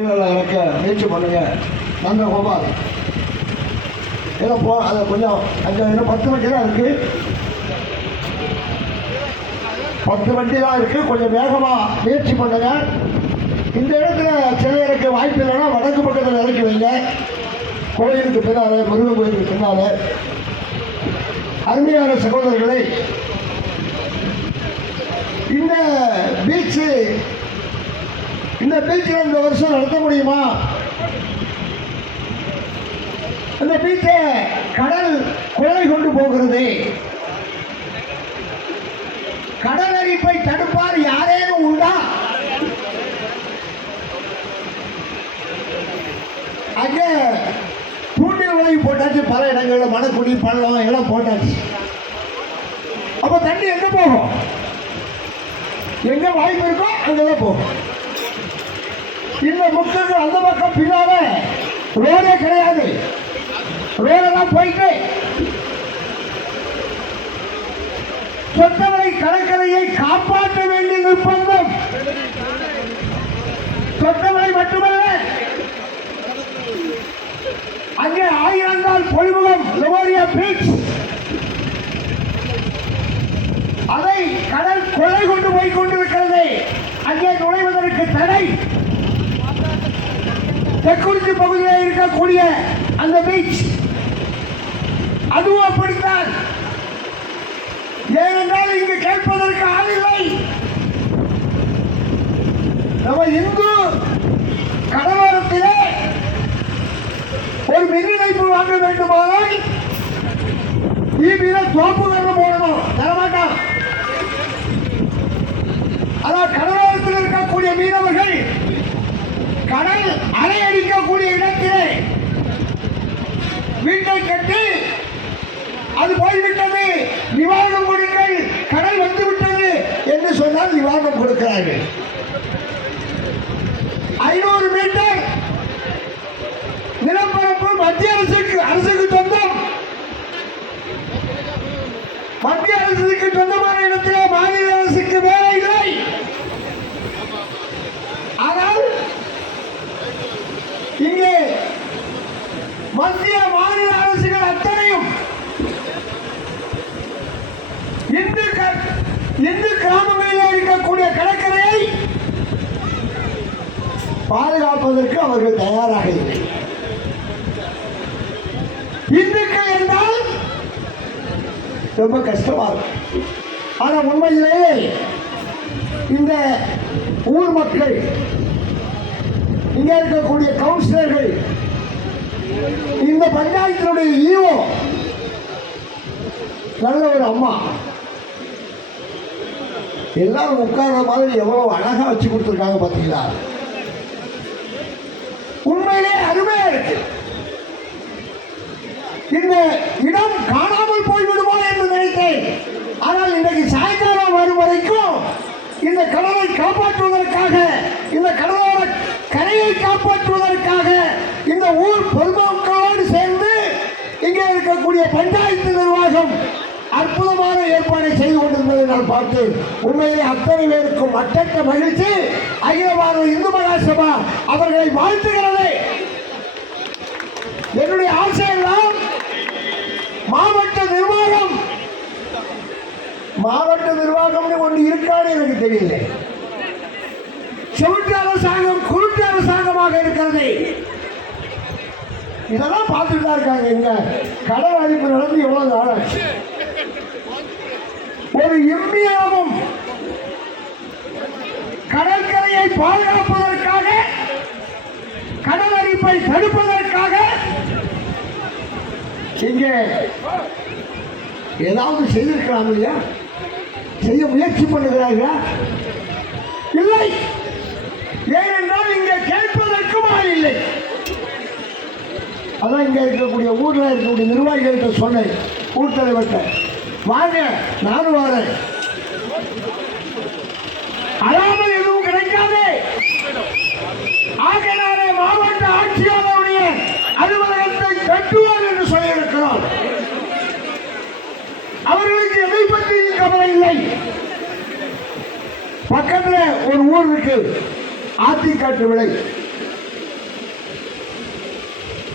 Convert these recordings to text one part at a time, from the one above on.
எனக்கு முயற்சி பண்ணுங்க நந்தகோபால். ஏதோ அதை கொஞ்சம் இன்னும் 10 வண்டி தான் இருக்கு, 10 வண்டி தான் இருக்கு. கொஞ்சம் வேகமாக முயற்சி பண்ணுங்க. இந்த இடத்துல சிலையருக்கு வாய்ப்பு இல்லைன்னா வடக்கு பக்கத்தில் இறக்கி வைங்க. கோயிலுக்கு பின்னால, முருகன் கோயிலுக்கு பின்னால. அருமையான சகோதரர்களை, இந்த பீச்சில் இந்த வருஷம் நடத்த முடியுமா? இந்த பீச்சை கடல் கொள்ளை கொண்டு போகிறது. கடல் அரிப்பை தடுப்பார் யாரேனும் உண்டா? அங்கே தூண்டில் உலகி போட்டாச்சு, பல இடங்களில் மணக்குடி பள்ளம் எல்லாம் போட்டாச்சு. அப்ப தண்ணி எங்க போகும்? எங்க வாய்ப்பு இருக்கோ அங்கதான் போகும். இந்த முக்குக்கு அந்த பக்கம் பின்னால ரோடே கிடையாது. ரோடெல்லாம் போயிட்டு சொத்தவரை கடற்கரையை காப்பாற்ற வேண்டிய நிர்பந்தம். சொத்தவரை மட்டுமல்ல, அங்கே ஆயிரங்கால் பொழிமுகம் லவோரியா பீச், அதை கடல் கொள்ளை கொண்டு போய் கொண்டிருக்கிறது. அங்கே நுழைவதற்கு தடை. தெற்குறிச்சி பகுதியில் இருக்கக்கூடிய அந்த பீச் அதுவும் அப்படித்தான். ஏனென்றால் இங்கு கேட்பதற்கு ஆள் இல்லை. நம்ம இந்து கடலோரத்திலே ஒரு மின் இணைப்பு வாங்க வேண்டுமானால் ஈபியில தோப்பு கண்ணம் போடணும், தரமாட்டான். அதான் கடலோரத்தில் இருக்கக்கூடிய மீனவர்கள் கடல் அலை அடிக்கக்கூடிய இடத்திலே வீட்டை கட்டி அது போய்விட்டது, நிவாரணம் கொடுங்கள், கடல் வந்து விட்டது என்று சொன்னால் நிவாரணம் கொடுக்கிறார்கள். 500 மீட்டர் நிலப்பரப்பு மத்திய அரசுக்கு சொந்தம். மத்திய அரசுக்கு சொந்தமான இடத்திலே மாநில அரசுக்கு வேலை இல்லை. ஆனால் இங்கே மத்திய மாநில அரசுகள் அத்தனையும் இந்து கிராமங்களில் இருக்கக்கூடிய கடற்கரையை பாதுகாப்பதற்கு அவர்கள் தயாராக இல்லை. இந்துக்கள் என்றால் ரொம்ப கஷ்டமா இருக்கும். ஆனா உண்மையிலேயே இந்த ஊர் மக்கள், இங்க இருக்கக்கூடிய கவுன்சிலர்கள், இந்த பஞ்சாயத்தினுடைய ஈவோ நல்ல ஒரு அம்மா, எல்லாரும் உட்கார்ற மாதிரி எவ்வளவு அழகா வச்சு கொடுத்துருக்காங்க பாத்தீங்களா? உண்மையிலே அருமையா இருக்கு. இந்த இடம் காணாமல் போய்விடுமோ என்று நினைத்தேன். ஆனால் இன்றைக்கு சாயங்காலம் வரும் வரைக்கும் இந்த கடலை காப்பாற்றுவதற்காக, இந்த கடலோர கரையை காப்பாற்றுவதற்காக இந்த ஊர் பொதுமக்களோடு சேர்ந்து இங்கே இருக்கக்கூடிய பஞ்சாயத்து நிர்வாகம் அற்புதமான ஏற்பாடை செய்து கொண்டிருந்ததை நான் பார்த்தேன். உண்மையிலே அத்தனை பேருக்கும் அட்டற்ற மகிழ்ச்சி. அகில பாரத இந்து மகாசபா அவர்களை வாழ்த்துகிறது. என்னுடைய ஆசை எல்லாம் மாவட்ட நிர்வாகம் ஒன்று இருக்காது எனக்கு தெரியல. செவிட்டு அரசாங்கம் குருட்டு அரசாங்கமாக இருக்கிறது. இதெல்லாம் பார்த்துட்டு தான் இருக்காங்க. இங்க கடல் அழிப்பு நடந்து எவ்வளவு நாளாச்சு. ஒரு எம்மியாவும் கடற்கரையை பாதுகாப்பதற்காக, கடல் அழிப்பை தடுப்பதற்காக இங்கே ஏதாவது செய்திருக்கலாம் இல்லையா? செய்ய முயற்சி பண்ணுகிறார்களா? இல்லை. ஏனென்றால் இங்கே கேட்பதற்கும் ஆள் இல்லை. அதான் இங்க இருக்கக்கூடிய ஊர்ல இருக்கக்கூடிய நிர்வாகிகள்கிட்ட சொன்னேன், ஊர் தலைவர்கிட்ட, வாங்க நானும் வரேன், அலாமல் எதுவும் கிடைக்காது. ஆகையினாலே மாவட்ட ஆட்சியாளருடைய அலுவலகத்தை கட்டுவார் என்று சொல்லியிருக்கிறோம். அவர்களுக்கு எதை பற்றி கவலை இல்லை. பக்கத்தில் ஒரு ஊர் இருக்கு, ஆத்திக்காட்டு விலை.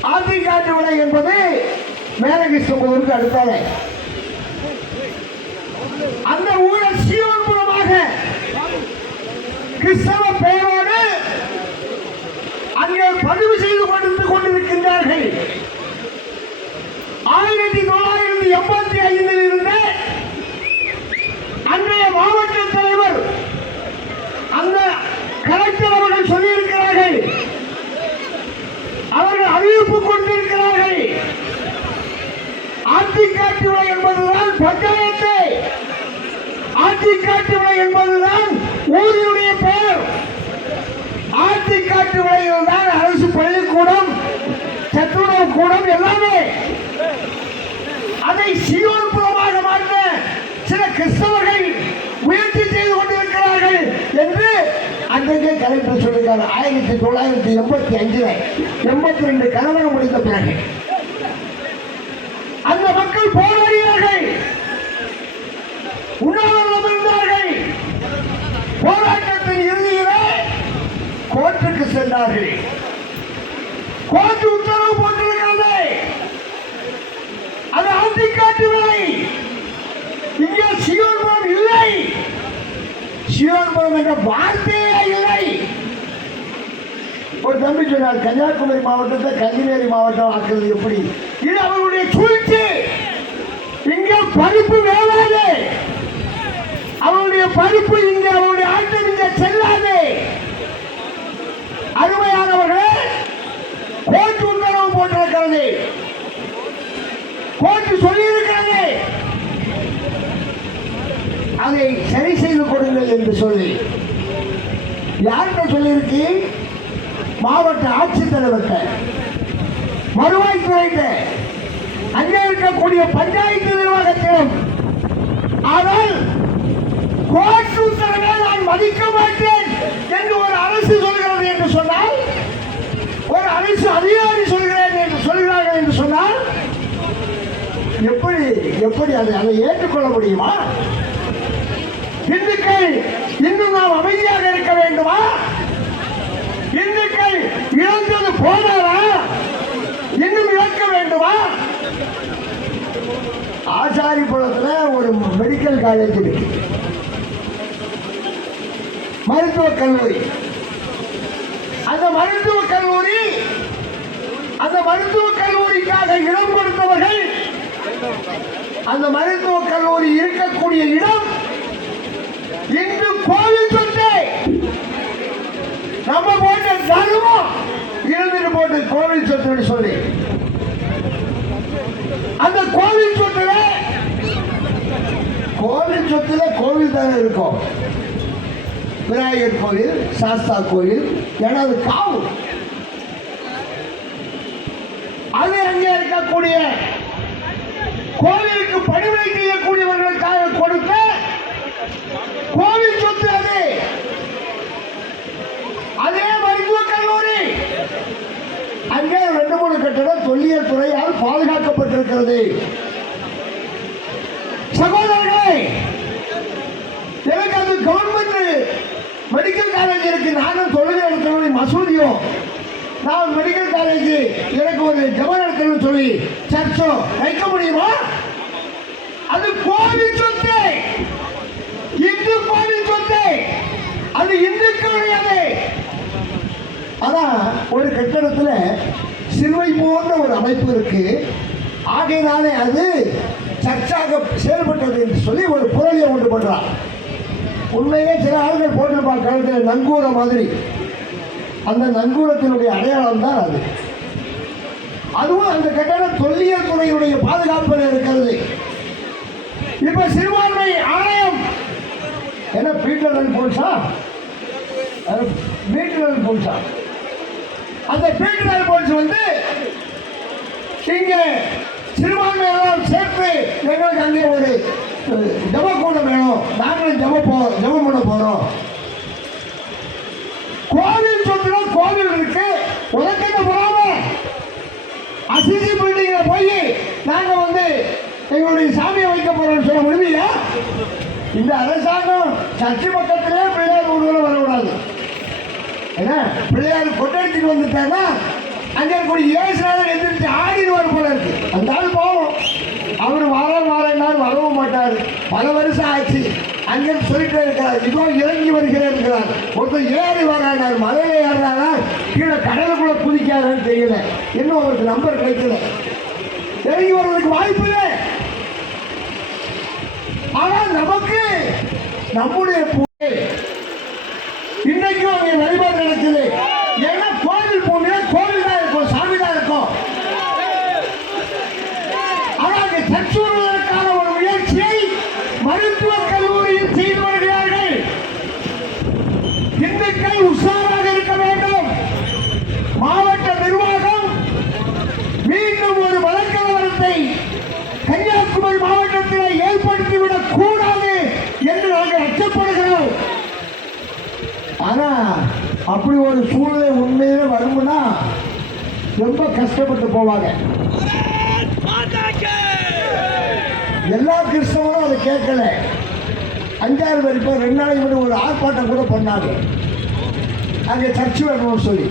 ஆத்திக்காட்டு விலை என்பது மேலகிருஷ்ணபுரத்துக்கு அடுத்தாலே அந்த ஊழல் சீவன் மூலமாக கிறிஸ்தவ பெயரோடு அங்கே பதிவு செய்து கொண்டிருக்கின்றார்கள். 1985 இருந்து அன்றைய மாவட்ட தலைவர் அந்த கலெக்டர் அவர்கள் சொல்லியிருக்கிறார்கள், அவர்கள் அறிவிப்பு கொண்டிருக்கிறார்கள். ஆத்திக்காட்டு விலை என்பதுதான் பஞ்சாயத்து, ஆத்திக்காட்டு விலை என்பதுதான் ஊரினுடைய பெயர். ஆத்திக்காட்டு விலையில் தான் அரசு பள்ளிக்கூடம், சத்துணவு கூடம் எல்லாமே. அதை சீவன்புறமாக மாற்ற சில கிறிஸ்தவர்கள் முயற்சி செய்து கொண்டிருக்கிறார்கள் என்று அன்றைக்கே கலெக்டர் சொல்லியிருக்காங்க. 1985 82 கலவரம் முடிந்த பிறகு அந்த மக்கள் போராடினார்கள், உண்ணாவிரதம் இருந்தார்கள். போராட்டத்தின் இறுதியிலே கோர்ட்டுக்கு சென்றார்கள். கோர்ட்டு உத்தரவு போட்டிருக்கிறது, அது ஆத்திக்காட்டு விலை. இங்கே சிவன்புரம் இல்லை, சிவன்புரம் என்ற வார்த்தையே இல்லை. ஒரு தம்பி சொன்னார், கன்னியாகுமரி மாவட்டத்தை கன்னியாகுமரி மாவட்டம் ஆக்குறது எப்படி? இது அவருடைய சூழ்ச்சி. இங்கே பருப்பு வேளாது, அவருடைய பருப்பு இங்கே, அவருடைய ஆட்டம் இங்கே செல்லாது. அருமையானவர்களே, கோர்ட்டு உத்தரவு போட்டிருக்கிறது, கோர்ட்டு சொல்லியிருக்கிறது, அதை சரி செய்து கொடுங்கள் என்று சொல்லி. யார்கிட்ட சொல்லியிருக்கு? மாவட்ட ஆட்சித்தலைவர்கிட்ட, வருவாய்த்துறையிட்ட, அங்கே இருக்கக்கூடிய பஞ்சாயத்து நிர்வாகத்திலும். ஆனால் கோர்ட் உத்தரவை நான் மதிக்க மாட்டேன் என்று ஒரு அரசு சொல்கிறது என்று சொன்னால், ஒரு அரசு அதிகாரி சொல்கிறார்கள் என்று சொன்னால் எப்படி அதை ஏற்றுக்கொள்ள முடியுமா? இந்துக்கள் இன்னும் நாம் அமைதியாக இருக்க வேண்டுமா? இந்துக்கள் இழந்தது போதாரா, இன்னும் இழக்க வேண்டுமா? ஆசாரிபுரத்தில் ஒரு மெடிக்கல் காலேஜ் இருக்கு, மருத்துவக் கல்லூரி. அந்த மருத்துவக் கல்லூரிக்காக இடம் கொடுத்தவர்கள், அந்த மருத்துவக் கல்லூரி இருக்கக்கூடிய இடம் இன்று கோவில் சொத்து. நம்ம போட்ட தர்மம் இருந்துட்டு போட்டு கோவில் சொத்து சொல்லி, அந்த கோவில் சொத்துல கோவில் தானே இருக்கும். விநாயகர் கோவில், சாஸ்தா கோவில், எனது காவு. அது அங்கே இருக்கக்கூடிய கோவிலுக்கு பணிவிடை செய்யக்கூடியவர்களுக்காக கொடுத்த கோவில் சொத்து. அதே மருத்துவக் கல்லூரி அங்கே 2-3 கட்டடம் தொல்லியல் துறையால் பாதுகாக்கப்பட்டிருக்கிறது. சகோதரர்களே, எனக்கு அது கவர்மெண்ட் மெடிக்கல் காலேஜ் இருக்கு. நானும் தொழுகை நடத்தணும், மசூதியும். நான் மெடிக்கல் காலேஜ் எனக்கு ஒரு ஜப நடத்தணும் சொல்லி சர்ச்சோ வைக்க முடியுமா? அது கோவில் சொத்து, இந்து கோவில் சொத்து, அது இந்துக்களுடையது. ஆனா ஒரு கட்டடத்தில் சிலுவை போன்ற ஒரு அமைப்பு இருக்கு, ஆகையினாலே அது சர்ச்சாக செயல்பட்டது என்று சொல்லி ஒரு புரளியை உண்டு பண்றான். உண்மையே சில ஆளுகள் போட்டிருப்பாங்க கழுத்தில் நங்கூர மாதிரி. அந்த நங்கூரத்தினுடைய அடையாளம் தான் அது. அதுவும் அந்த கட்டடம் தொல்லியல் துறையுடைய பாதுகாப்பில் இருக்கிறது. இப்ப சிறுபான்மை ஆணையம் என்ன பீட்டர் போல்ஸா, பீட்டர் போல்ஸா, அந்த பீட்டர் போல்ஸ் வந்து இங்க சிறுபான்மையெல்லாம் சேர்த்து எங்களுக்கு அங்கே ஒரு ஜப கூட்டம் வேணும், நாங்களும் ஜபம் பண்ண போறோம். கோவில் சொத்துல கோவில் இருக்கு, உலகத்தை போறாம அசிசி பில்டிங்ல போய் நாங்க வந்து எங்களுடைய சாமியை வைக்க போறோம்னு சொல்ல முடியல. இந்த அரசாங்கம் சர்ச்சை பக்கத்திலே பிள்ளையார் ஊர்வலம் வரக்கூடாது. ஏன்னா பிள்ளையார் கொட்டடிச்சுட்டு வந்துட்டாங்கன்னா அங்கே இருக்கக்கூடிய இயேசுநாதர் எந்திரிச்சு ஆடிடுவார் போல இருக்கு. அந்த ஆள் போவோம், அவர் வரேன்னார், வரவும் மாட்டார். பல வருஷம் ஆச்சு. அங்கே சொல்லிட்டே இருக்கிறார், இதோ இறங்கி வருகிறேன் இருக்கிறார். ஒருத்தர் ஏறி வரானார், மலையில ஏறானா கீழே கடலுக்குள்ள குதிக்காதான்னு தெரியல. இன்னும் அவருக்கு நம்பர் கிடைக்கல, இறங்கி வர்றதுக்கு வாய்ப்பு இல்லை. ஆனால் நமக்கு நம்முடைய இன்னைக்கும் அங்கே வழிபாடு நடக்குது. ஏன்னா கோவில் பூமியில கோவில் தான் இருக்கும், சாமி தான் இருக்கும். ஆனால் அங்கே தற்சூழலுக்கான ஒரு முயற்சியை மருத்துவக் கல்லூரியில் செய்து வருகிறார்கள். இந்துக்கள் உஷாராக இருக்க வேண்டும். மாவட்ட நிர்வாகம் மீண்டும் ஒரு வழக்கலவரத்தை கன்னியாகுமரி மாவட்டத்தில் ஏற்படுத்திவிடக் கூடாது என்று நாங்கள் அச்சப்படுகிறோம். ஆனா அப்படி ஒரு சூழ்நிலை உண்மையிலே வரும்னா ரொம்ப கஷ்டப்பட்டு போவாங்க. எல்லா கிறிஸ்தவனும் அதை கேட்கல. 5,000 பேர் இப்போ 2 நாளைக்கு மட்டும் ஒரு ஆர்ப்பாட்டம் கூட பண்ணாங்க, அங்கே சர்ச்சு வரணும்னு சொல்லி.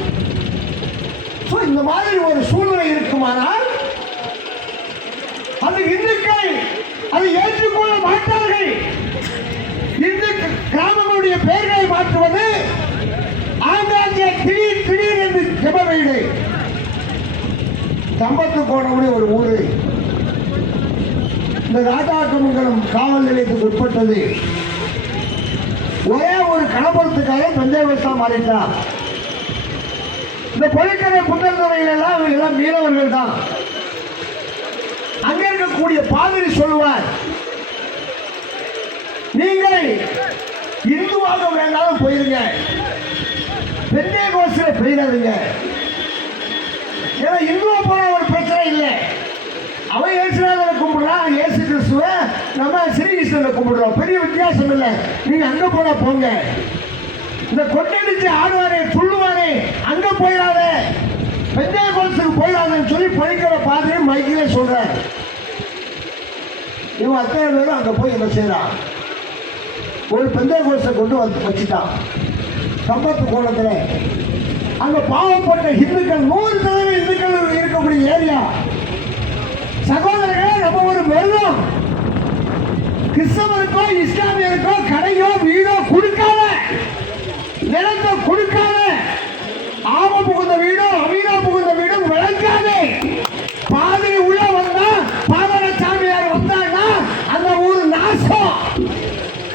ஸோ இந்த மாதிரி ஒரு சூழ்நிலை இருக்குமானால் அது இந்துக்கள் அதை ஏற்றுக்கொள்ள மாட்டார்கள். இந்து கிராமங்களுடைய பெயர்களை மாற்றுவது, ஆங்காங்கே திடீர் என்று ஜெப வீடு. தம்பத்து கோணமுடைய ஒரு ஊரு, இந்த ராஜாக்கமங்கலம் காவல் நிலையத்துக்கு உட்பட்டது. ஒரே ஒரு கணபுரத்துக்காக பஞ்சாயத்தா மாறிட்டார். இந்த பொலிக்கரை புத்தகத்துறையில எல்லாம் மீனவர்கள் தான். அங்க இருக்கக்கூடிய பாதிரி சொல்லுவார், நீங்கள் இந்துவாக வேண்டாலும் போயிருங்க, பெண்ணே கோசில போயிடாதீங்க. ஏன்னா இந்துவா போன ஒரு பிரச்சனை இல்லை. அவன் இயேசுநாதரை கும்பிடுறான், இயேசு கிறிஸ்துவ நம்ம ஸ்ரீகிருஷ்ணனை கும்பிடுறோம், பெரிய வித்தியாசம் இல்லை. நீங்க அங்க போனா போங்க. இந்த கொட்டடிச்சு ஆடுவாரே துள்ளுவாரே அங்க போயிடாத, பெண்ணே கோசுக்கு போயிடாதுன்னு சொல்லி பொழிக்கிற பாதிரி மைக்கிலே சொல்றார். இவன் அத்தனை பேரும் அங்க போய் என்ன செய்யறான், ஒரு பெந்தை கோஷத்தை கொண்டு வந்து வச்சுட்டான் கம்பத்து கோணத்தில். அங்க பாவப்பட்ட இந்துக்கள் 100% இந்துக்கள் இருக்கக்கூடிய ஏரியா. சகோதரர்களே, நம்ம ஒரு வெள்ளம் கிறிஸ்தவருக்கோ இஸ்லாமியருக்கோ கடையோ வீடோ கொடுக்காத, நிலத்தை கொடுக்காத, ஆம புகுந்த வீடும் அமீனா புகுந்த வீடும் விளக்காதே. பாதிரி உள்ள வந்தா பாதர சாமியார் வந்தாங்கன்னா அந்த ஊர் நாசம்.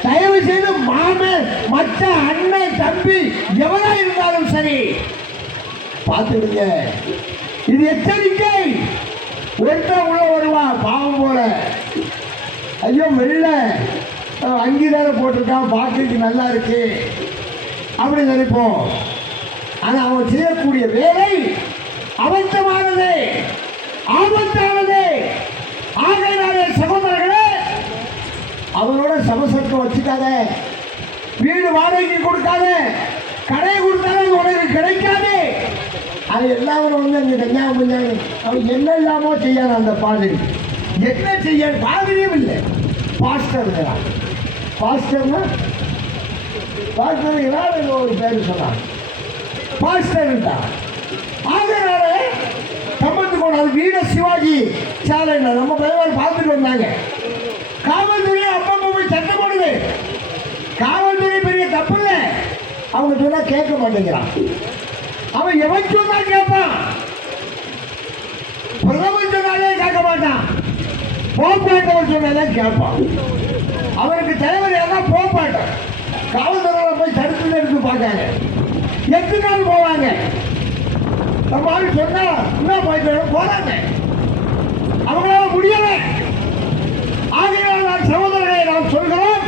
தயவு செய்து மாமன் மற்ற அண்ணன் தம்பி எவரா இருந்தாலும் சரி பார்த்துடுங்க. இது எச்சரிக்கை. ஒருத்தன் உள்ள வருவான் பாவம் போல, ஐயோ வெள்ள அங்கீதார போட்டிருக்கான் பார்க்கறதுக்கு நல்லா இருக்கு அப்படி நினைப்போம். ஆனா அவன் செய்யக்கூடிய வேலை அபத்தமானது, ஆபத்தானது. ஆகையினாலே சகோதரர்களே, அவனோட சமசத்தம் வச்சுக்காத, வீடு வாடகைக்கு கொடுக்காத, கடை கொடுத்தாலும் உனக்கு கிடைக்காது. அது எல்லாரும் வந்து அங்கே கன்னியாகுமரி அவன் என்ன இல்லாமோ செய்யாத. அந்த பாதிரி என்ன செய்ய, பாதிரியும் இல்லை, பாஸ்டர். பாஸ்டர்னா பாஸ்டர் ஏதாவது ஒரு பேர் சொன்னான், பாஸ்டர் தான். ஆகையினால கம்பத்து கோணம் அது வீர சிவாஜி சாலை நம்ம பையன் பார்த்துட்டு வந்தாங்க. காவல்துறை அப்பா போய் சட்டம் போடுது. காவல்துறை பெரிய தப்பு இல்லை, அவங்க சொன்னா கேட்க மாட்டேங்கிறான். அவன் எவன் சொன்னா கேட்பான், பிரதமர் சொன்னாலே கேட்க மாட்டான், போப்பாட்டவர் சொன்னாதான் கேட்பான். அவருக்கு தலைவர் யாரா போப்பாட்டம். காவல்துறையில போய் தடுத்து எடுத்து பார்க்காங்க, எத்தனை நாள் போவாங்க. நம்ம ஆள் சொன்னா இன்னும் போயிட்டு போறாங்க, அவங்களால முடியல. ஆகையால் நான் சகோதரர்களை நாம் சொல்கிறோம்,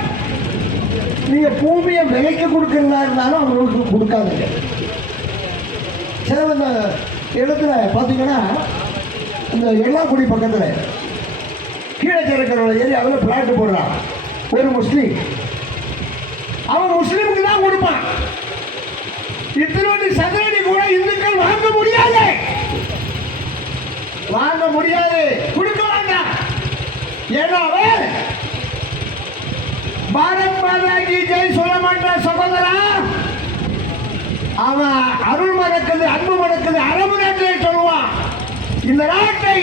நீங்க பூமியை விலைக்கு கொடுக்கிறதா இருந்தாலும் அவங்களுக்கு கொடுக்காதுங்க. சில இடத்துல பார்த்தீங்கன்னா இந்த எல்லாக்குடி பக்கத்தில் கீழே இருக்கிற ஏரியாவில் பிளாட் போடுறான் ஒரு முஸ்லீம். அவன் முஸ்லீமுக்கு தான் கொடுப்பான். இத்தனை சதுரடி கூட இந்துக்கள் வாங்க முடியாது, வாங்க முடியாது, கொடுக்க வேண்டாம். ஏன்னா அவன் பாரத் மாதா கி ஜெய் சொல்ல மாட்டான் சகோதரா. அவன் அருள் மணக்குது, அன்பு மணக்குது, அரபு நாட்டிலே சொல்ல இந்த நாட்டை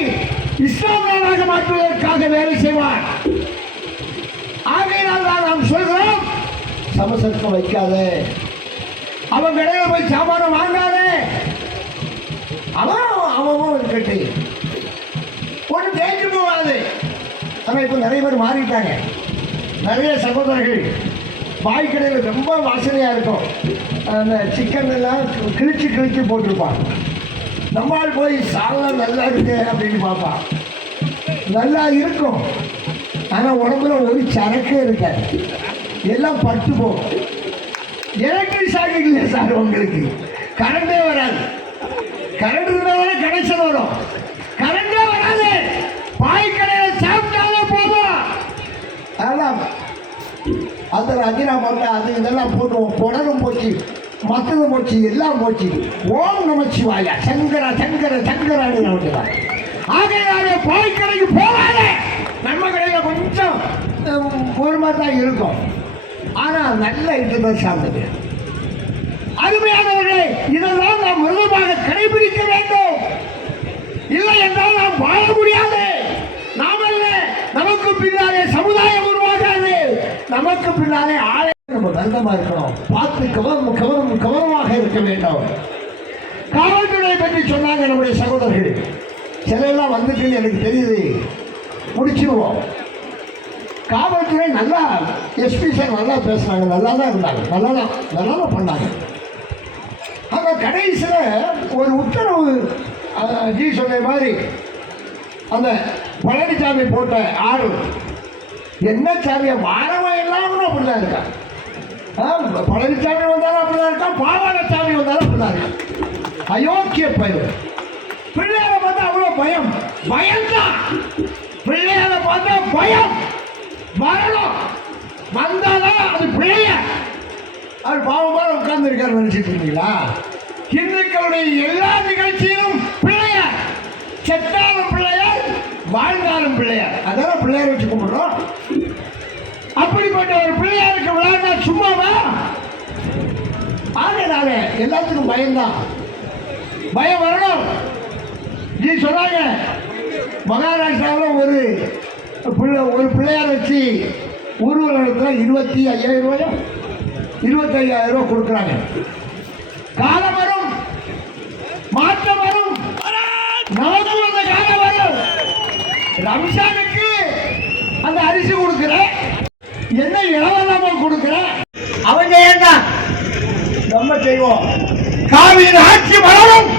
இஸ்லாம் நாடாக மாற்றுவதற்காக வேலை செய்வார். ஆகையினால் தான் நாம் சொல்கிறோம், சமசர்க்கம் வைக்காத, அவன் கடையில் போய் சாமானம் வாங்காத, அவன் இருக்கட்டு ஒன்று தேய்ச்சி போகாது. ஆனால் இப்போ நிறைய பேர் மாறிட்டாங்க. நிறைய சகோதரர்கள் பாய் கடையில் ரொம்ப வாசனையாக இருக்கும், அந்த சிக்கன் எல்லாம் கிழிச்சு போட்டிருப்பான். நம்மால் போய் சாதம் நல்லா இருக்கு அப்படின்னு பார்ப்பான். நல்லா இருக்கும், ஆனால் உடம்புல ஒரு சரக்கே இருக்காது, எல்லாம் பட்டு போகும். எலக்ட்ரிக் ஷாக் இல்லை சார், உங்களுக்கு கரண்டே வராது. கரண்ட் இருந்தாலும் கனெக்ஷன் வரும், கரண்டே வராது. பாய் கடையில் சாப்பிட்டாலே போதும். அதெல்லாம் அதில் அஜினா போட்டா அது இதெல்லாம் போட்டு புடலும் போச்சு, மற்றதும் போச்சு, எல்லாம் போச்சு. ஓம் நமச்சிவாயா, சங்கரா சங்கர சங்கரான்னு நமக்குதான். ஆகையாலே பாய் கடைக்கு போகாத. நம்ம கடையில் கொஞ்சம் பொறுமை தான் இருக்கும், ஆனால் நல்ல இன்டர்நெட் சார்ந்தது. அருமையானவர்களே, இதெல்லாம் நாம் மிருகமாக கடைபிடிக்க வேண்டும். இல்லை என்றால் நாம் வாழ முடியாது. நாமல்ல, நமக்கு பின்னாலே சமுதாயம் உருவாகாது, நமக்கு பின்னாலே ஆளை நம்ம நல்லமா இருக்கணும். பார்த்து கவனமாக இருக்க வேண்டும். காவல்துறை பற்றி சொன்னாங்க நம்முடைய சகோதரர்கள். சிலையெல்லாம் வந்துட்டுன்னு எனக்கு தெரியுது, முடிச்சிருவோம். காவல்துறை நல்லா, எஸ்பி சார் நல்லா பேசுனாங்க, நல்லா தான் இருந்தாங்க, நல்லா தான் பண்ணாங்க. ஆனால் கடைசியில் ஒரு உத்தரவு ஜி சொன்ன மாதிரி அந்த பழனிசாமி போட்ட ஆறு என்ன சாமியை வாரவன் எல்லாரும் அப்படிதான் இருக்கான். பழனிசாமி வந்தாலும் அப்படிதான் இருக்கான், பாவாடசாமி வந்தாலும் அப்படிதான் இருக்கான். அயோக்கிய பயிர். பிள்ளையாரை பார்த்தா அவ்வளோ பயம்தான். பிள்ளையாரை பார்த்தா பயம் வரணும், வந்தாதான் அது பிள்ளைய. அது பாவமாக உட்கார்ந்து இருக்காரு நினைச்சிட்டு இருக்கீங்களா? இந்துக்களுடைய எல்லா நிகழ்ச்சியிலும் பிள்ளையார், செத்தாலும் பிள்ளையார், வாழ்ந்தாலும் பிள்ளையார். அதான் பிள்ளையார் வச்சு கும்பிடுறோம். அப்படிப்பட்ட ஒரு பிள்ளையாருக்கு விளையாண்டா சும்மாவா? ஆகையினால எல்லாத்துக்கும் பயம்தான், பயம் வரணும். நீ சொன்னாங்க மகாராஷ்டிராவில் ஒரு பிள்ளையார் வச்சு ஊர்வலத்தில் 25,000 ரூபாயோ 25,000 ரூபாய் கொடுக்குறாங்க. காலம் வரும், மாற்றம் வரும், நமக்கு அந்த காலம் வரும். ரம்ஜானுக்கு அந்த அரிசி கொடுக்குற, என்ன இளவலாம கொடுக்குற, அவங்க ஏன்னா நம்ம செய்வோம். காவியின் ஆட்சி வரும்,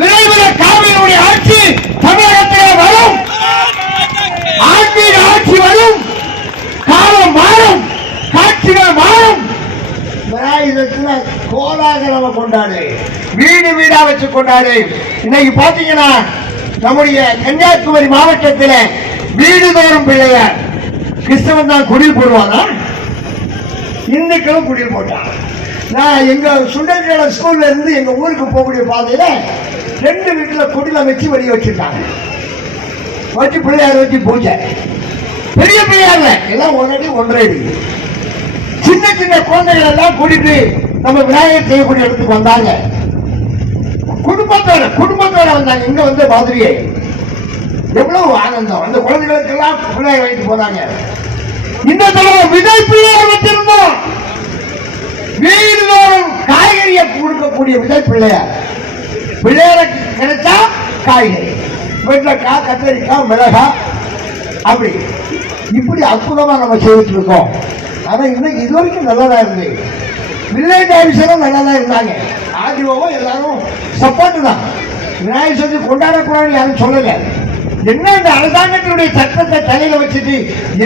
விரைவில் காவியினுடைய ஆட்சி தமிழகத்தில் வரும். ஆட்சியின் ஆட்சி வரும், காலம் மாறும், காட்சிகள் மாறும். கோலாகலம் கொண்டாடு, வீடு வீடா வச்சு கொண்டாடு. இன்னைக்கு பாத்தீங்கன்னா நம்முடைய கன்னியாகுமரி மாவட்டத்தில் வீடுதோறும் பிள்ளையார். கிறிஸ்தவன் தான் குடில் போடுவானா? இந்துக்களும் குடில் போட்டான். நான் எங்க சுண்டல்கட ஸ்கூல்ல இருந்து எங்க ஊருக்கு போகக்கூடிய பாதையில 2 வீட்டுல குடில வச்சு வெளியே வச்சிருக்காங்க. வச்சு பிள்ளையார் வச்சு பூஜை. பெரிய பிள்ளையார் எல்லாம் 1 அடி 1.5 அடி. சின்ன சின்ன குழந்தைகள் எல்லாம் கூட்டிட்டு நம்ம விநாயகர் செய்யக்கூடிய இடத்துக்கு வந்தாங்க. குடும்பத்தோட வந்தாங்க. இங்க வந்து மாதிரியே எவ்வளவு ஆனந்தம். அந்த குழந்தைகளுக்கு எல்லாம் பிள்ளையார் வாங்கிட்டு போனாங்க. இந்த தடவை விதை பிள்ளையார் வச்சிருந்தோம். வீடுதோறும் காய்கறியை கொடுக்கக்கூடிய விதை பிள்ளையார். பிள்ளையார கிடைச்சா காய்கறி, வெண்டைக்காய், கத்திரிக்காய், மிளகாய், அப்படி இப்படி அற்புதமா நம்ம செய்துட்டு இருக்கோம். ஆனா இன்னைக்கு இது வரைக்கும் நல்லதா இருந்து, வில்லேஜ் ஆபீசரும் நல்லதா இருந்தாங்க. ஆதிஓவும் எல்லாரும் சப்போர்ட் தான். விநாயகர் சதுர்த்தி கொண்டாடக்கூடாதுன்னு யாரும் சொல்லல. என்ன இந்த அரசாங்கத்தினுடைய சட்டத்தை தலையில வச்சுட்டு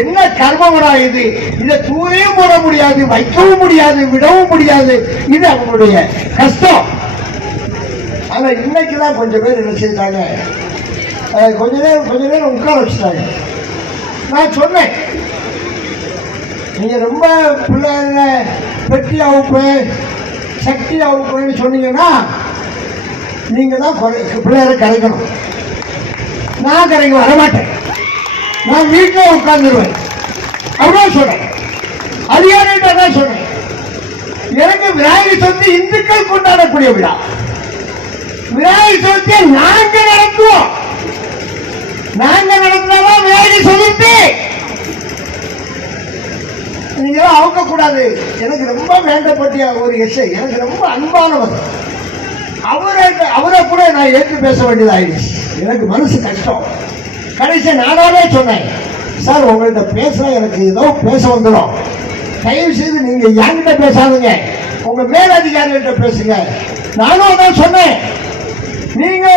என்ன கர்மவரா இது? இதை தூரையும் போட முடியாது, வைக்கவும் முடியாது, விடவும் முடியாது. இது அவங்களுடைய கஷ்டம். ஆனா இன்னைக்குதான் கொஞ்சம் பேர் என்ன செய்தாங்க, கொஞ்ச நேரம் உட்கார வச்சுட்டாங்க. நான் சொன்னேன், நீங்க ரொம்ப பிள்ளைங்க பெட்டி அவுப்பு, சக்தி அவுப்புன்னு சொன்னீங்கன்னா நீங்க தான் பிள்ளையாரை கரைக்கணும். நான் கரைக்கு வரமாட்டேன், நான் வீட்டில் உட்கார்ந்துருவேன். அவ்வளோ சொன்னேன். அதிகாரிகிட்ட தான் சொன்னேன், எனக்கு விநாயகர் சதுர்த்தி இந்துக்கள் கொண்டாடக்கூடிய விழா. விநாயகர் சதுர்த்தியை நாங்க நடத்துவோம். சொல்லக்கூடாது. எனக்கு ரொம்ப வேண்டப்பட்ட ஒரு எஸ்ஐ, எனக்கு ரொம்ப அன்பானவர். அவரை கூட நான் ஏற்று பேச வேண்டியதாயிடுச்சு. எனக்கு மனசு கஷ்டம். கடைசி நானாவே சொன்னேன், சார் உங்கள்கிட்ட பேச எனக்கு ஏதோ பேச வந்துடும், தயவு செய்து நீங்க என்கிட்ட பேசாதுங்க, உங்க மேலதிகாரிகிட்ட பேசுங்க. நானும் அதான் சொன்னேன், நீங்க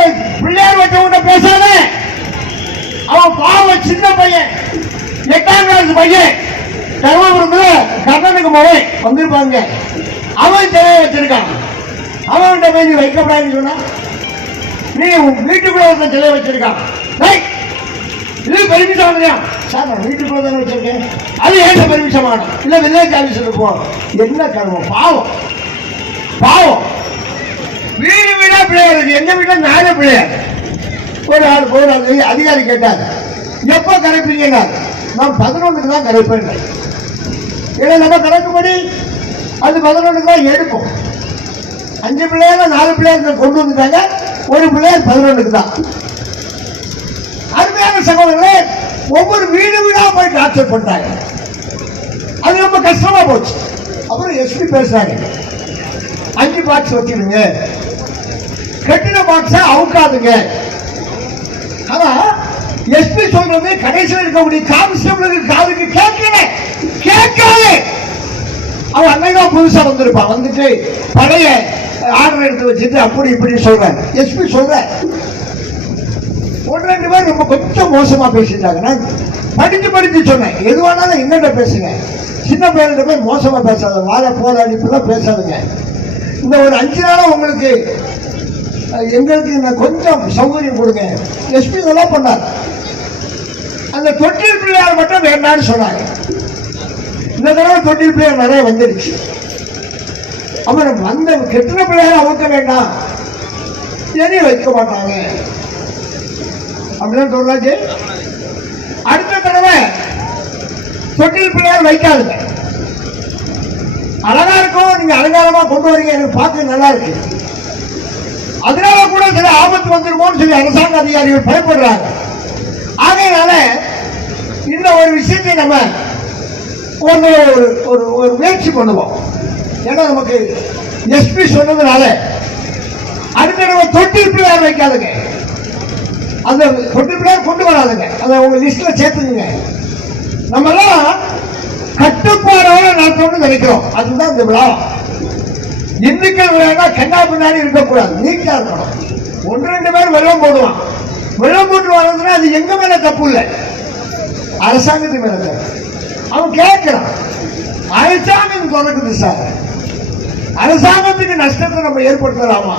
பிள்ளையார் வச்சவங்கிட்ட பேசாத, அவன் பாவம் சின்ன பையன், 8ஆம் கிளாஸ் பையன், தர்மபுரத்துல கர்ணனுக்கு மகன் வந்திருப்பாங்க, அவன் சிலையை வச்சிருக்கான். அவன்கிட்ட போய் நீ வைக்கப்படாதுன்னு சொன்னா, நீ வீட்டுக்குள்ள ஒருத்தன் சிலையை வச்சிருக்கான், இது பெருமிஷம் வந்துயா சார், நான் வீட்டுக்குள்ள தானே வச்சிருக்கேன், அது ஏன் பெருமிஷம் ஆகணும், இல்ல வில்லேஜ் ஆபீஸ்ல போ. என்ன கர்மம், பாவம் பாவம். வீடு வீடா பிள்ளையா இருக்கு, எங்க வீட்டுல 4 பிள்ளையார். ஒரு ஆள் போறாரு, அதிகாரி கேட்டார், எப்ப கரைப்பீங்க? நான் 11க்கு தான் கரைப்பேன். ஏன்னா நம்ம கணக்குப்படி அது 11க்கு தான் எடுக்கும். 5 பிள்ளையார் 4 பிள்ளையார் கொண்டு வந்துட்டாங்க, ஒரு பிள்ளையார் 11க்கு தான். அருமையான சகோதரர்களே, ஒவ்வொரு வீடு வீடா போய் டார்ச்சர் பண்ணிட்டாங்க. அது ரொம்ப கஷ்டமா போச்சு. அப்புறம் எஸ்பி பேசுறாங்க, 5 பாக்ஸ் வச்சிருங்க, கட்டின பாக்ஸ அவுக்காதுங்க. ஆனா எஸ்பி சொல்றது கடைசியில் இருக்கக்கூடிய கான்ஸ்டபிளுக்கு காதுக்கு கேட்காது. அவன் அன்னைதான் புதுசா வந்திருப்பான், வந்துட்டு பழைய ஆர்டர் எடுத்து வச்சுட்டு அப்படி இப்படி சொல்றேன். எஸ்பி சொல்ற 1-2 பேர் ரொம்ப கொஞ்சம் மோசமா பேசிட்டாங்க. நான் படிச்சு சொன்னேன், எதுவானாலும் என்னட்ட பேசுங்க, சின்ன பையன்கிட்ட போய் மோசமா பேசாத, வாழ போற அடிப்புலாம் பேசாதுங்க. இந்த ஒரு 5 நாளா உங்களுக்கு எங்களுக்கு கொஞ்சம் சௌகரியம் கொடுங்க. எஸ்பி இதெல்லாம் பண்ணார். அந்த தொட்டில் பிள்ளையார் மட்டும் வேண்டான்னு சொன்னாங்க. இந்த தடவை தொட்டில் பிள்ளையார் நிறைய வந்துடுச்சு. அப்புறம் வந்த கெட்டின பிள்ளையார் அவுக்க வேண்டாம், சரி வைக்க மாட்டாங்க அப்படிதான் சொல்றாச்சு. அடுத்த தடவை தொட்டில் பிள்ளையார் வைக்காதுங்க, அழகா இருக்கும், நீங்க அலங்காரமா கொண்டு வரீங்க, எனக்கு பார்க்க நல்லா இருக்கு, அதனால கூட சில ஆபத்து வந்துருமோன்னு சொல்லி அரசாங்க அதிகாரிகள் பயப்படுறாங்க. ஆகையினால இந்த ஒரு விஷயத்தை நம்ம ஒரு முயற்சி பண்ணுவோம். ஏன்னா நமக்கு எஸ்பி சொன்னதுனால அடுத்த நம்ம தொட்டில் பிள்ளையார் வைக்காதுங்க, அந்த தொட்டில் பிள்ளையார் கொண்டு வராதுங்க, அதை உங்க லிஸ்ட்ல சேர்த்துங்க. நம்ம எல்லாம் கட்டுப்பாடோட நடத்தணும்னு நினைக்கிறோம், அதுதான் இந்த விழா. இந்துக்கள் விழா கண்ணா பின்னாடி இருக்கக்கூடாது, நீட்டா இருக்கணும். 1-2 பேர் வெள்ளம் போடுவான், வெள்ளம் போட்டு வர்றதுன்னா அது எங்க மேல தப்பு இல்லை, அரசாங்கத்து மேல தப்பு. அவன் கேட்கிறான், அரசாங்கம் தொடக்குது சார், அரசாங்கத்துக்கு நஷ்டத்தை நம்ம ஏற்படுத்தலாமா?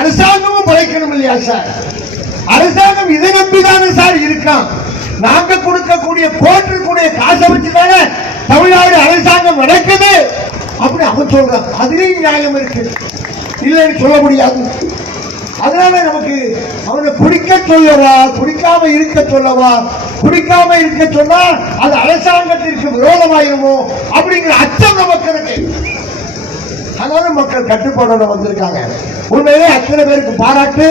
அரசாங்கமும் பழைக்கணும் இல்லையா சார்? அரசாங்கம் இதை நம்பிதானே சார் இருக்கான், நாங்க கொடுக்கக்கூடிய போட்டிருக்கூடிய காசை வச்சுதானே தமிழ்நாடு அரசாங்கம் நடக்குது அப்படி அவன் சொல்றான். அதுலயும் நியாயம் இருக்கு, இல்லைன்னு சொல்ல முடியாது. அதனால நமக்கு அவனை குடிக்க சொல்லவா, குடிக்காம இருக்க சொல்லவா, குடிக்காம இருக்க சொன்னா அது அரசாங்கத்திற்கு விரோதமாயிருமோ அப்படிங்கிற அச்சம் நமக்கு இருக்கு. அதனால மக்கள் கட்டுப்பாடோட வந்திருக்காங்க. உண்மையிலே அத்தனை பேருக்கு பாராட்டு.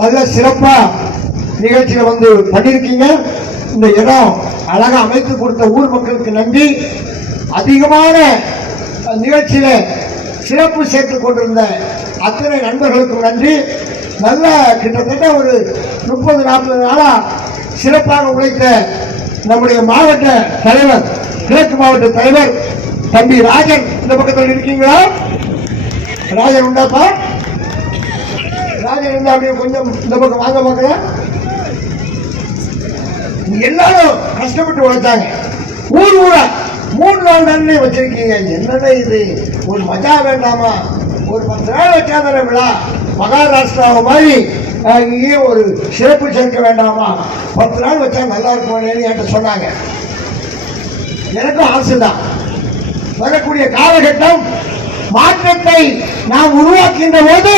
நல்ல சிறப்பா நிகழ்ச்சியில வந்து பண்ணிருக்கீங்க. இந்த இடம் அழகா அமைத்து கொடுத்த ஊர் மக்களுக்கு நன்றி. அதிகமான நிகழ்ச்சியில சிறப்பு சேர்த்துக் கொண்டிருந்த அத்தனை நண்பர்களுக்கும் நன்றி. நல்ல கிட்டத்தட்ட ஒரு 30-40 நாளா சிறப்பாக உழைத்த நம்முடைய மாவட்ட தலைவர், கிழக்கு மாவட்ட தலைவர் தம்பி ராஜன், இந்த பக்கத்தில் இருக்கீங்களா? ராஜன் உண்டாப்பா? ராஜன் இருந்தா அப்படியே கொஞ்சம் இந்த பக்கம் வாங்க பார்க்கலாம். எல்லாரும் கஷ்டப்பட்டு உழைச்சாங்க. ஊரா 3 நாள் தானே வச்சிருக்கீங்க, என்னடா இது ஒரு மஜா வேண்டாமா? ஒரு 10 நாள் வச்சாதான விழா, மகாராஷ்டிராவை மாதிரி இங்கே ஒரு சிறப்பு சேர்க்க வேண்டாமா? 10 நாள் வச்சா நல்லா இருக்கும்னு என்கிட்ட சொன்னாங்க. எனக்கும் ஆசைதான். வரக்கூடிய காலகட்டம் மாற்றத்தை நாம் உருவாக்கின்ற போது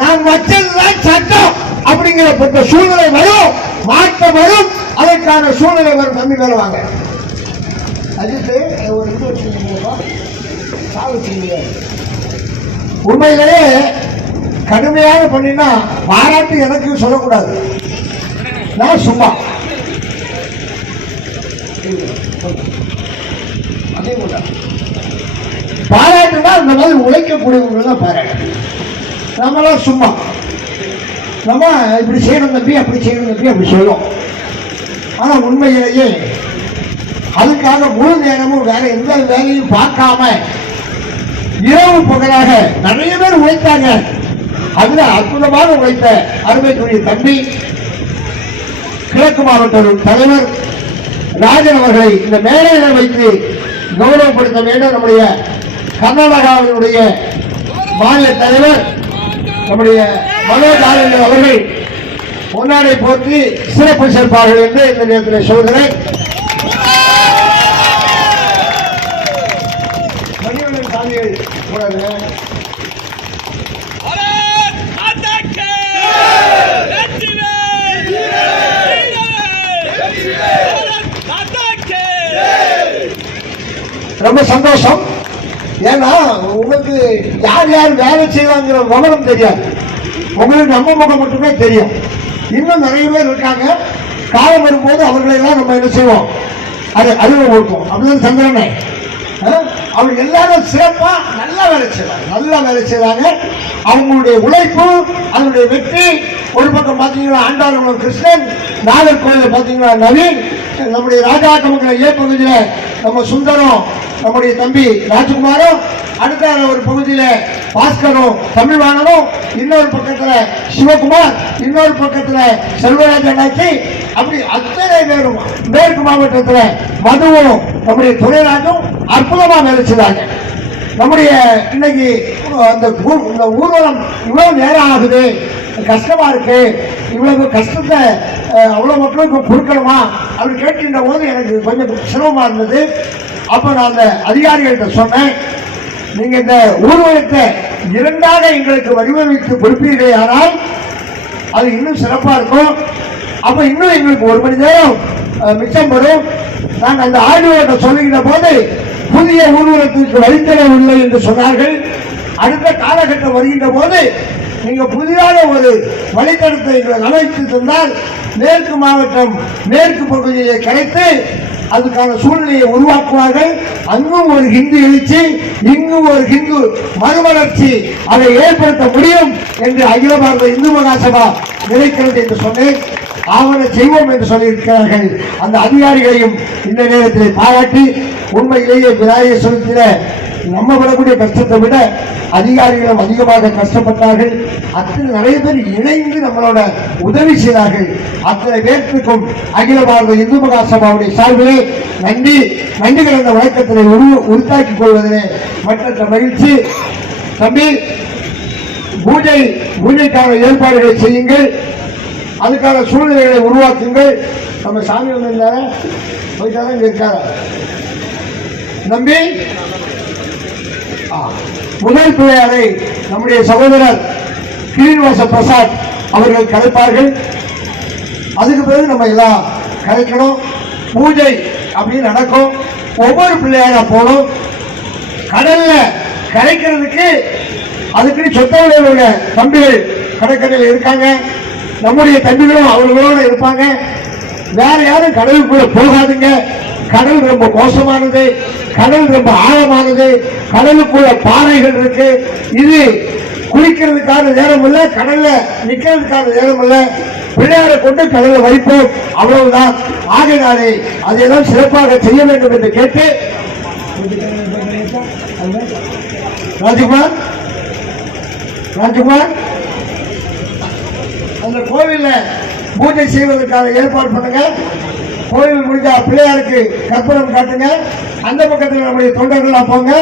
நாம் வச்சதுதான் சட்டம் அப்படிங்கிற சூழ்நிலை வரும், மாற்றம் வரும், அதற்கான சூழ்நிலை வரும். நம்பி மேல வாங்க. ஒரு உண்மையிலேயே கடுமையாக பண்ணினா பாராட்டு எனக்கு சொல்லக்கூடாது, நான் சும்மா பாராட்டுனா இந்த மாதிரி உழைக்கக்கூடியவங்க தான் பாராட்டு. நம்மளாம் சும்மா நம்ம இப்படி செய்யணும் தம்பி, அப்படி செய்யணும் தம்பி அப்படி சொல்லுவோம். ஆனா உண்மையிலேயே அதுக்காக முழு நேரமும் வேற எந்த வேலையும் பார்க்காம இரவு பகலாக நிறைய பேர் உழைத்தாங்க. அதுல அற்புதமாக உழைத்த அருமைக்குரிய தம்பி கிழக்கு மாவட்ட தலைவர் ராஜன் அவர்களை இந்த மேடையில் வைத்து கௌரவப்படுத்த வேண்டும். நம்முடைய கர்நாடகாவினுடைய மாநில தலைவர் நம்முடைய மனோஜ் ஆனந்த் அவர்கள் முன்னாடி போற்றி சிறப்பு சேர்ப்பார்கள் என்று இந்த நேரத்தில் சொல்கிறேன். மணிவண்ணன் சாமிகள் கூடாது. ரொம்ப சந்தோஷம். ஏன்னா உங்களுக்கு யார் யார் வேலை செய்வாங்கிற விவரம் தெரியாது. உங்களுக்கு நம்ம முகம் மட்டுமே தெரியும். இன்னும் நிறைய பேர் இருக்காங்க. காலம் வரும்போது அவர்களை எல்லாம் நம்ம என்ன செய்வோம், அது அறிமுகப்படுத்துவோம். அப்படிதான் சந்திரனை அவங்க எல்லாரும் சிறப்பா நல்லா வேலை செய்வாங்க. அவங்களுடைய உழைப்பு, அதனுடைய வெற்றி. ஒரு பக்கம் பாத்தீங்கன்னா ஆண்டாளகுளம் கிருஷ்ணன், நாகர்கோவில் பாத்தீங்கன்னா நவீன், நம்முடைய ராஜாக்கமங்கலம் ஏ பகுதியில் நம்ம சுந்தரம், நம்முடைய தம்பி ராஜ்குமாரும், அடுத்த ஒரு பகுதியில பாஸ்கரும் தமிழ்வாணனும், இன்னொரு பக்கத்துல சிவகுமார், இன்னொரு பக்கத்துல செல்வராஜ் அண்ணாச்சி, அப்படி அத்தனை பேரும் மேற்கு மாவட்டத்தில் மதுவும் நம்முடைய துறைராஜும் அற்புதமா வேலை செய்தாங்க. நம்முடைய இன்னைக்கு அந்த ஊர்வலம் இவ்வளவு நேரம் ஆகுது, கஷ்டமா இருக்கு, இவ்வளவு கஷ்டத்தை அவ்வளவு மக்களுக்கு கொடுக்கணுமா அப்படின்னு கேட்கின்ற போது எனக்கு கொஞ்சம் சிரமமா இருந்தது. அப்ப நான் அந்த அதிகாரிகள்கிட்ட சொன்னேன், நீங்க இந்த ஊர்வலத்தை இரண்டாக எங்களுக்கு வடிவமைத்து கொடுப்பீர்கள், ஆனால் அது இன்னும் சிறப்பா இருக்கும். அப்ப இன்னும் எங்களுக்கு 1 மணி நேரம் மிச்சம் வரும். நான் அந்த ஆய்வுகிட்ட சொல்லுகின்ற போது புதிய ஊர்வலத்திற்கு வழித்தரவில்லை என்று சொன்னார்கள். அடுத்த காலகட்டம் வருகின்ற போது நீங்க புதிதாக ஒரு வழித்தடத்தை அமைத்து தந்தால் மேற்கு மாவட்டம் மேற்கு பகுதியை கிடைத்து அதுக்கான சூழ்நிலையை உருவாக்குவார்கள். அங்கும் ஒரு ஹிந்து எழுச்சி, இங்கும் ஒரு ஹிந்து மறுமலர்ச்சி அதை ஏற்படுத்த முடியும் என்று அகில பாரத இந்து மகாசபா நினைக்கிறது என்று சொன்னேன். ஆவண செய்வோம் என்று சொல்லியிருக்கிறார்கள். அந்த அதிகாரிகளையும் இந்த நேரத்தில் பாராட்டி, உண்மையிலேயே விநாயகர் சதுர்த்தியில நம்ம விடக்கூடிய கஷ்டத்தை விட அதிகாரிகளும் அதிகமாக கஷ்டப்பட்டார்கள். அத்தனை நிறைய பேர் இணைந்து நம்மளோட உதவி செய்தார்கள். அத்தனை பேருக்கும் அகில பாரத இந்து மகாசபாவுடைய சார்பிலே நன்றி கலந்த வணக்கத்தினை உருத்தாக்கிக் கொள்வதிலே மற்ற மகிழ்ச்சி. தம்பி, பூஜைக்கான ஏற்பாடுகளை செய்யுங்கள், அதுக்கான சூழ்நிலைகளை உருவாக்குங்கள். நம்ம சாமி வந்திருந்தார போயிட்டாதான் இங்க இருக்காரா நம்பி? முதல் பிள்ளையாரை நம்முடைய சகோதரர் ஸ்ரீனிவாச பிரசாத் அவர்கள் கலைப்பார்கள். அதுக்கு பிறகு நம்ம எல்லாம் கலைக்கணும். பூஜை அப்படின்னு நடக்கும். ஒவ்வொரு பிள்ளையாரா போனோம். கடல்ல கரைக்கிறதுக்கு அதுக்கு சொத்தவர்களுடைய தம்பிகள் கடற்கரையில் இருக்காங்க. நம்முடைய தம்பிகளும் அவர்களோட இருப்பாங்க. வேற யாரும் கடலுக்குள்ள போகாதுங்க. கடல் ரொம்ப மோசமானது, கடல் ரொம்ப ஆழமானது, கடலுக்குள்ள பாறைகள் இருக்கு. இது குளிக்கிறதுக்கான நேரம் இல்ல, கடல்ல நிக்கிறதுக்கான நேரம் இல்ல. பிள்ளையாரை கொண்டு கடல்ல வைப்போம், அவ்வளவுதான். ஆகையினாலே அதையெல்லாம் சிறப்பாக செய்ய வேண்டும் என்று கேட்டு ராஜ்குமார் அந்த கோவில்ல பூஜை செய்வதற்கான ஏற்பாடு பண்ணுங்க. கோவில் முடிஞ்சா பிள்ளையாருக்கு கற்பூரம் காட்டுங்க. அந்த பக்கத்தில் நம்முடைய தொண்டர்கள் போங்க.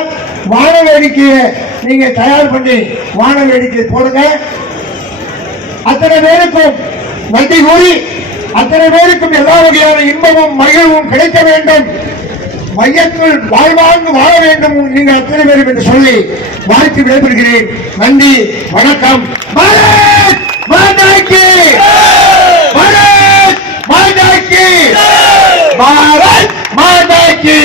வான வேடிக்கையை நீங்க தயார் பண்ணி வான வேடிக்கை போடுங்க. அத்தனை பேருக்கும் நன்றி கூறி, அத்தனை பேருக்கும் எல்லா வகையான இன்பமும் மகிழ்வும் கிடைக்க வேண்டும், மையத்தில் வாழ்வாங்கு வாழ வேண்டும் நீங்கள் அத்தனை பேரும் என்று சொல்லி வாழ்த்து விடைபெறுகிறேன். நன்றி, வணக்கம். பாரத் மாதா கி, பாரத் மாதா கி, பாரத் மாதா கி.